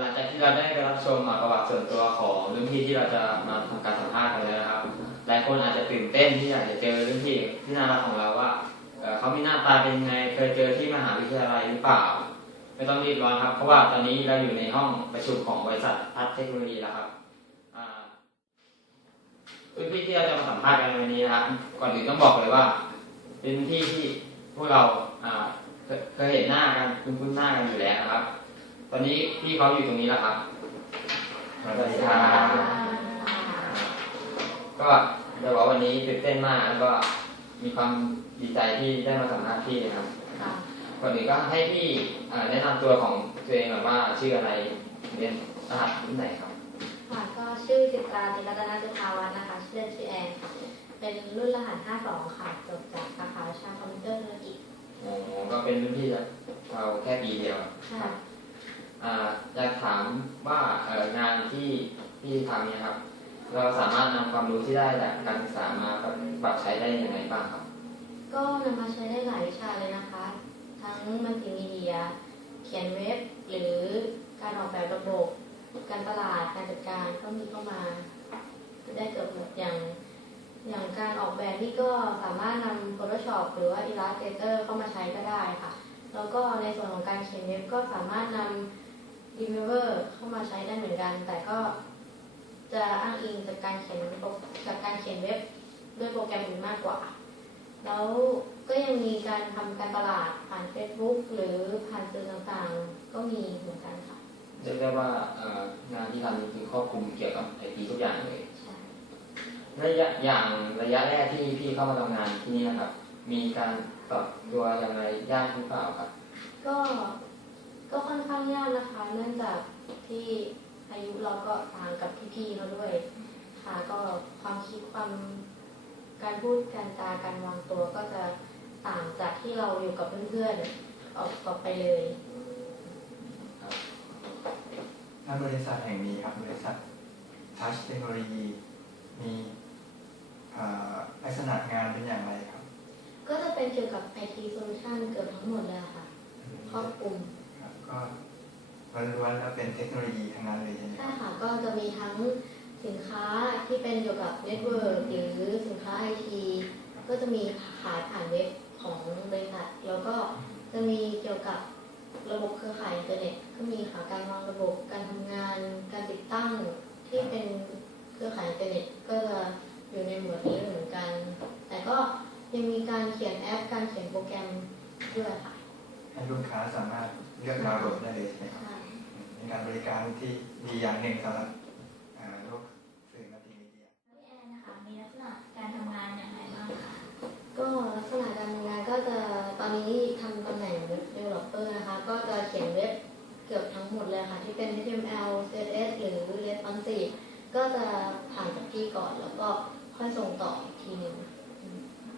หลังจากที่เราได้รับชมอ่าประวัติส่วนตัวของรุ่นพี่ที่เราจะมาทำการสัมภาษณ์กันแล้วนะครับ หลายคนอาจจะตื่นเต้นที่อยากจะเจอรุ่นพี่ที่น่ารักของเราว่าเขามีหน้าตาเป็นยังไงเคยเจอที่มหาวิทยาลัยหรือเปล่า ไม่ต้องรีบร้อนครับ เพราะว่าตอนนี้เราอยู่ในห้องประชุมของบริษัทพัฒเทคโนโลยีแล้วครับรุ่นพี่ที่เราจะมาสัมภาษณ์กันในวันนี้นะครับ ก่อนอื่นต้องบอกเลยว่า เป็นรุ่นพี่ที่พวกเราเคยเคยเห็นหน้ากันคุ้นๆหน้ากันอยู่แล้วนะครับ ตอนนี้พี่เขาอยู่ตรงนี้แล้วครับสวัสดีครับก็เดี๋ยวว่าวันนี้ตื่นเต้นมากแล้วก็มีความดีใจที่ได้มาสัมภาษณ์พี่นะครับค่ะก่อนอื่นก็ให้พี่เอ่อแนะนำตัวของตัวเองก่อนว่าชื่ออะไรเรียนรหัสรุ่นไหนครับค่ะก็ชื่อสิตราจิรัตนจุฑาวัฒน์นะคะชื่อเล่นชื่อแอนค่ะเป็นรุ่นรหัส 52 ค่ะจบจากสาขาวิชาคอมพิวเตอร์ธุรกิจอ๋อก็เป็นรุ่นพี่เราแค่ปีเดียวค่ะ อ่าอยากถามว่างานที่พี่ทำเนี่ยครับ เราสามารถนำความรู้ที่ได้จากการศึกษามาปรับใช้ได้ยังไงบ้างครับ ก็นำมาใช้ได้หลายวิชาเลยนะคะ ทั้งมัลติมีเดีย เขียนเว็บ หรือการออกแบบระบบ การตลาดการจัดการก็มีเข้ามาได้เกือบหมดอย่างอย่างการออกแบบนี่ก็สามารถนำ Photoshop หรือว่า Illustrator เข้ามาใช้ก็ได้ค่ะ แล้วก็ในส่วนของการเขียนเว็บก็สามารถนำ Dreamweaver เข้ามาใช้ได้เหมือนกัน แต่ก็จะอ้างอิงจากการเขียนโปรจากการเขียนเว็บด้วยโปรแกรมอื่นมากกว่า แล้วก็ยังมีการทำการตลาดผ่าน Facebook หรือผ่านสื่อต่างๆ ก็มีเหมือนกันค่ะเรียกได้ว่าเอ่องานที่ทำนี่คือครอบคลุมเกี่ยวกับไอทีทุกอย่างเลยใช่ระยะอย่างระยะแรกที่พี่เข้ามาทำงานที่นี่นะครับ มีการปรับตัวอย่างไรยากหรือเปล่าครับ ก็ ก็ค่อนข้างยากนะคะ เนื่องจากที่อายุเราก็ต่างกับพี่ๆเราด้วย ค่ะ ก็ความคิดความการพูดการจาการวางตัวก็จะต่างจากที่เราอยู่กับเพื่อนๆออกออไปเลยณบริษัทแห่งนี้ครับบริษัททัชเทคโนโลยีมีเอ่อลักษณะงานเป็นอย่างไรครับ ก็จะเป็นเกี่ยวกับ IT solution เกือบทั้งหมดเลยค่ะครอบคลุม ก็ล้วนๆแล้วเป็นเทคโนโลยีทั้งนั้นเลยใช่ไหมคใช่รับค่ะก็จะมีทั้งสินค้าที่เป็นเกี่ยวกับเน็ตเวิร์กหรือสินค้าไอทีก็จะมีขายผ่านเว็บของบริษัทแล้วก็จะมีเกี่ยวกับระบบเครือข่ายอินเทอร์เน็ตก็มีค่ะการวางระบบการทำงาน การติดตั้งที่เป็นเครือข่ายอินเทอร์เน็ตก็จะอยู่ในหมวดนี้เหมือนกัน แต่ก็ยังมีการเขียนแอป การเขียนโปรแกรมด้วยค่ะให้ลูกค้าสามารถ เลือกดาวน์โหลดได้เลยใช่ไหมครับใช่เป็นการบริการที่ดีอย่างหนึ่งสำหรับอ่าโลกสื่อมัลติมีเดียพี่แอนนะคะมีลักษณะการทำงานอย่างไรบ้างคะก็ลักษณะการทำงานก็จะตอนนี้ทำตำแหน่งเว็บ developer นะคะ ก็จะเขียนเว็บเกือบทั้งหมดเลยค่ะที่เป็น HTML CSS หรือ responsive ก็จะผ่านจากพี่ก่อนแล้วก็ค่อยส่งต่ออีกทีหนึ่ง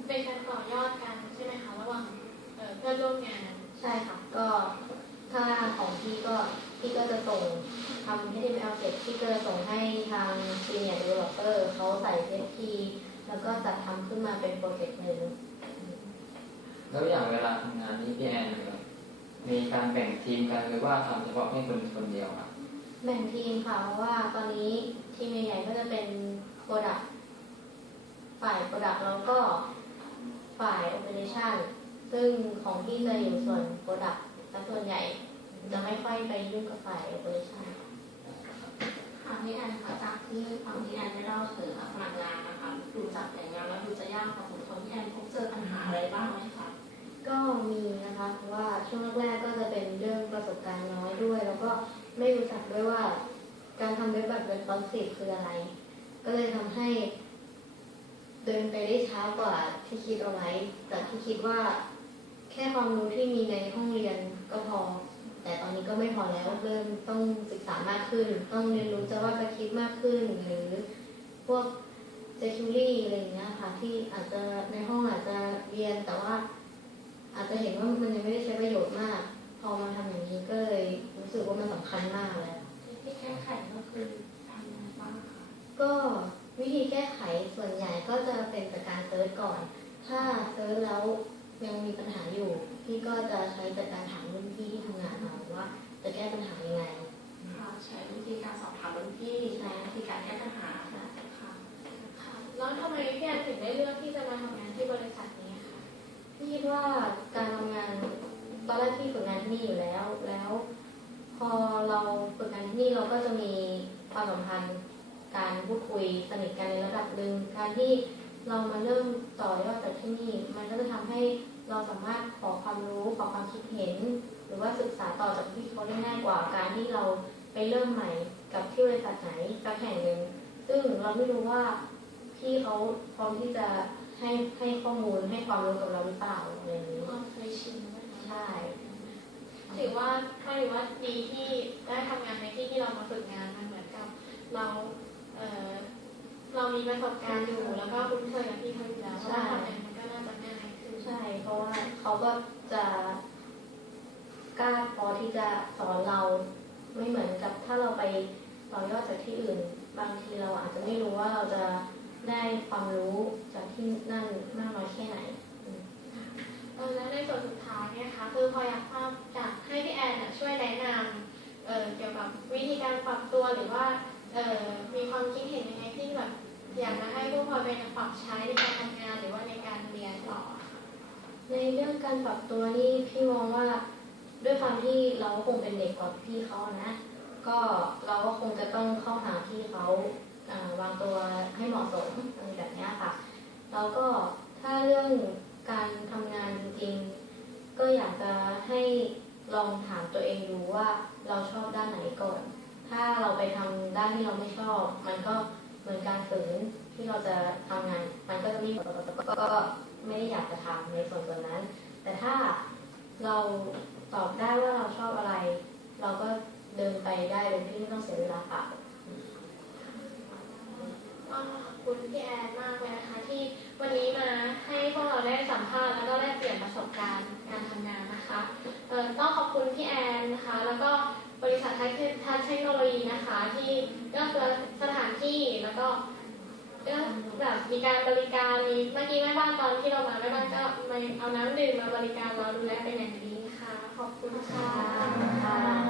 เป็นการต่อยอดกันใช่ไหมคะระหว่างเอ่อเพื่อนร่วมงานใช่ค่ะก็ ถ้าของพี่ก็พี่ก็จะส่งทำ HTML เสร็จพี่ก็จะส่งให้ทาง senior developer เขาใส่ PHP แล้วก็จัดทำขึ้นมาเป็นโปรเจกต์หนึ่งแล้วอย่างเวลาทำงานนี่พี่แอนเนี่ยมีการแบ่งทีมกันหรือว่าทำเฉพาะให้คนคนเดียวครับแบ่งทีมค่ะ เพราะว่าตอนนี้ทีมใหญ่ๆก็จะเป็นโปรดักฝ่ายโปรดักแล้วก็ฝ่ายโอเปอเรชั่นซึ่งของพี่จะอยู่ส่วนโปรดัก และส่วนใหญ่จะไม่ค่อยไปยุ่งกับฝ่ายโอเปอเรชั่นค่ะพี่แอนคะจากที่ฟังพี่แอนได้เล่าถึงลักษณะงานนะคะดูจากแผนงานแล้วดูจะยากพอสมควรพี่แอนพบเจอปัญหาอะไรบ้างไหมคะก็มีนะคะเพราะว่าช่วงแรกๆก็จะเป็นเรื่องประสบการณ์น้อยด้วย แล้วก็ไม่รู้จักด้วยว่า การทำเว็บแบบเป็นคอนซีฟคืออะไร ก็เลยทำให้ เดินไปได้ช้ากว่าที่คิดเอาไว้จากที่คิดว่า แค่ความรู้ที่มีในห้องเรียนก็พอ แต่ตอนนี้ก็ไม่พอแล้วเริ่มต้องศึกษามากขึ้น ต้องเรียนรู้จะว่าจะคิดมากขึ้น หรือพวก security อะไรอย่างเงี้ยค่ะที่อาจจะในห้องอาจจะเรียนแต่ว่า อาจจะเห็นว่ามันยังไม่ได้ใช้ประโยชน์มาก พอมาทำอย่างนี้ก็เลยรู้สึกว่ามันสำคัญมากเลยที่แก้ไขก็คือทำงไงบ้างคะก็วิธีแก้ไขส่วนใหญ่ก็จะเป็นจากการเซิร์ชก่อน ถ้าเซิร์ชแล้ว ยังมีปัญหาอยู่ พี่ก็จะใช้แต่การถามรุ่นพี่ที่ทำงานเอาว่า จะแก้ปัญหายังไงค่ะใช้วิธีการสอบถามรุ่นพี่ใช้วิธีการแก้ปัญหาค่ะค่ะแล้วทำไมพี่แอนถึงได้เลือกที่จะมาทำงานที่บริษัทนี้คะพี่ว่าการทำงานตอนแรกพี่ฝึกงานที่นี่อยู่แล้ว แล้ว พอเราฝึกงานที่นี่เราก็จะมีความสัมพันธ์ การพูดคุยสนิทกันในระดับหนึ่งการที่ เรามาเริ่มต่อยอดจากที่นี่ มันก็จะทำให้เราสามารถขอความรู้ขอความคิดเห็น หรือว่าศึกษาต่อจากพี่เขาได้ง่ายกว่าการที่เราไปเริ่มใหม่กับที่บริษัทไหนสักแห่งหนึ่งซึ่งเราไม่รู้ว่าพี่เขาพร้อมที่จะให้ให้ข้อมูลให้ความรู้กับเราหรือเปล่าอะไรอย่างนี้ความเคยชินนะคะใช่ถือว่าก็ถือว่าดีที่ได้ทำงานในที่ที่เรามาฝึกงานมันเหมือนกับเราเออ เรามีประสบการณ์อยู่แล้วก็คุ้นเคยกับที่เขาอยู่แล้วเพราะว่าทำงานมันก็น่าจะง่ายขึ้นใช่ เพราะว่าเขาก็จะกล้าพอที่จะสอนเราไม่เหมือนกับถ้าเราไปต่อยอดจากที่อื่น บางทีเราอาจจะไม่รู้ว่าเราจะได้ความรู้จากที่นั่นมากน้อยแค่ไหนเออแล้วในส่วนสุดท้ายเนี่ยค่ะคือพออยากทราบอยากให้พี่แอนน่ะช่วยแนะนำเออเกี่ยวกับวิธีการปรับตัวหรือว่าเออมีความคิดเห็นยังไงที่แบบ อยากจะให้พวกพลอยไปปรับใช้ในการทำงานหรือว่าในการเรียนต่อ ในเรื่องการปรับตัวนี่พี่มองว่าด้วยความที่เราก็คงเป็นเด็กกว่าพี่เขานะ ก็เราก็คงจะต้องเข้าหาพี่เขาวางตัวให้เหมาะสมอะไรแบบนี้ค่ะ แล้วก็ถ้าเรื่องการทำงานจริงๆก็อยากจะให้ลองถามตัวเองดูว่าเราชอบด้านไหนก่อน ถ้าเราไปทำด้านที่เราไม่ชอบ มันก็ มือนการฝืนที่เราจะทำงานมันก็จะม่ก็ไม่ได้อยากจะทำในส่วนส่วนั้น แต่ถ้าเราตอบได้ว่าเราชอบอะไร เราก็เดินไปได้โดยที่ไม่ต้องเสียเวลาเปล่าก็ขอบคุณพี่แอนมากเลยนะคะที่วันนี้มาให้พวกเราได้สัมภาษณ์แล้วก็ได้เปลี่ยนประสบการณ์การทำงานนะคะเออต้องขอบคุณพี่แอนนะคะ แล้วก็ บริษัททัชทัชเทคโนโลยีนะคะ ที่เลือกสถานที่แล้วก็ก็แบบมีการบริการมีเมื่อกี้แม่บ้านตอนที่เรามาแม่บ้านก็มาเอาน้ำดื่มมาบริการเราดูแลเป็นอย่างดีนะคะขอบคุณค่ะ